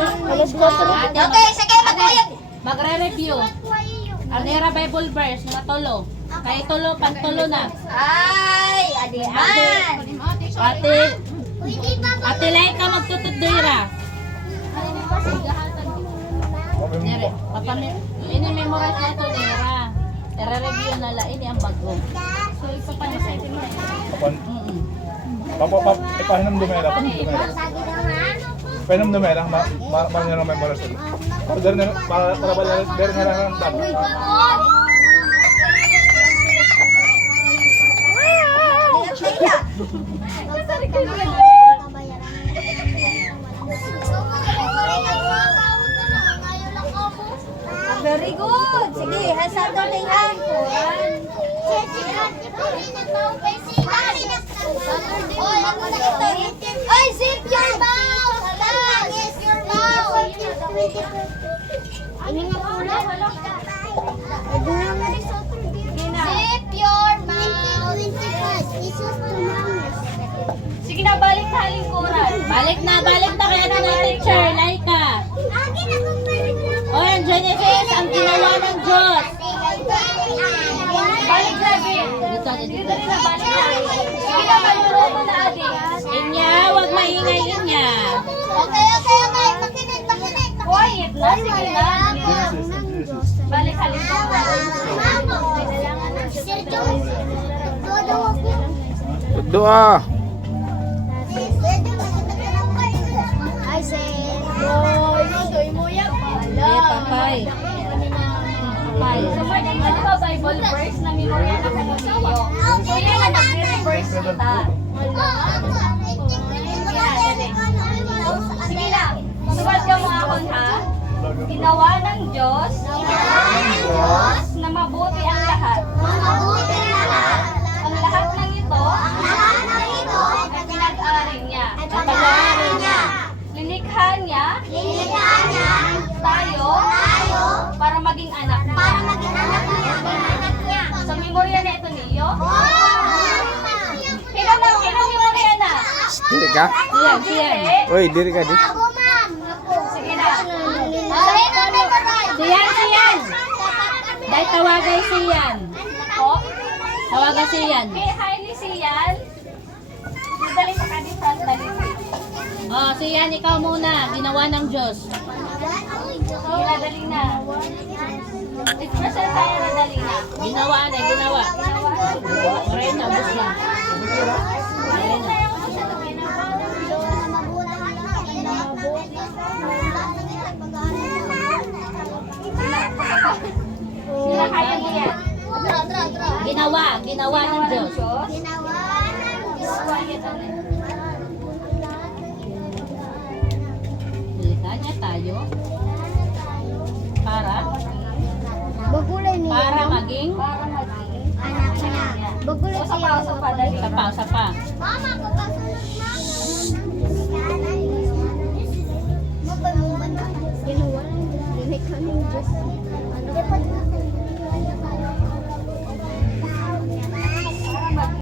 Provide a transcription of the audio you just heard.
Okay, sige, magkuyog. Magre-review. Alnera Bible verse nga tolo. Kay tolo pantulo na. Ay, adiman. Ate Laika magtutod dira. Nere, ini memorize na ito dira. Ira-review na la ini ang bago. So isa pa na sa itin mo. Pahinam dumela, pahinam dumela, maranya na memorize. Para dari na lang ang dami. Very good. Sige, hasad na yan. Oy, zip your mouth! Zip your mouth! Ano nga pula? Zip your mouth! Sige na, balik na lingkuran. Balik na kaya na teacher Laika. O ang Genesis, ang ginawa ng Diyos. Balik na, Bin. Dito. Dito na, balik na. Sige na, maluluto na, Adi. Inya, wag maingay Inya. Okay. Makinig. Quiet na, sige na. Balik sa lingkuran. Doa. I say, Papay. So, pwede ka ba Bible verse na memorya na ko sa'yo? So, yan na, mag-reverse kita. Sige na, suwat ka mo ako, ha? Ginawa ng Diyos na mabuti ang lahat. Ang lahat ng ito ay pinag-ari niya. Lilikha niya tayo para maging anak niya. Sa memorya na ito niyo? Ilang memorya na? Diri ka? Siyan. Oy, diri ka di. Sige na. Siyan. Dahil tawagay siyan. Po? Tawagay siyan. Kay Hailey siyan. Dali sa kadifran, dali. Oh, siyan, ikaw muna. Ginawa ng Diyos. Sige, dali na. Expression tayo na dali na. Ginawa. Oray na, bus na. Sila kaya mo yan. Ginawa ng Diyos. Quiet on it. Lilikha niya tayo. Para maging Para maging anak niya. Sa pa, dali. sapa. Mama,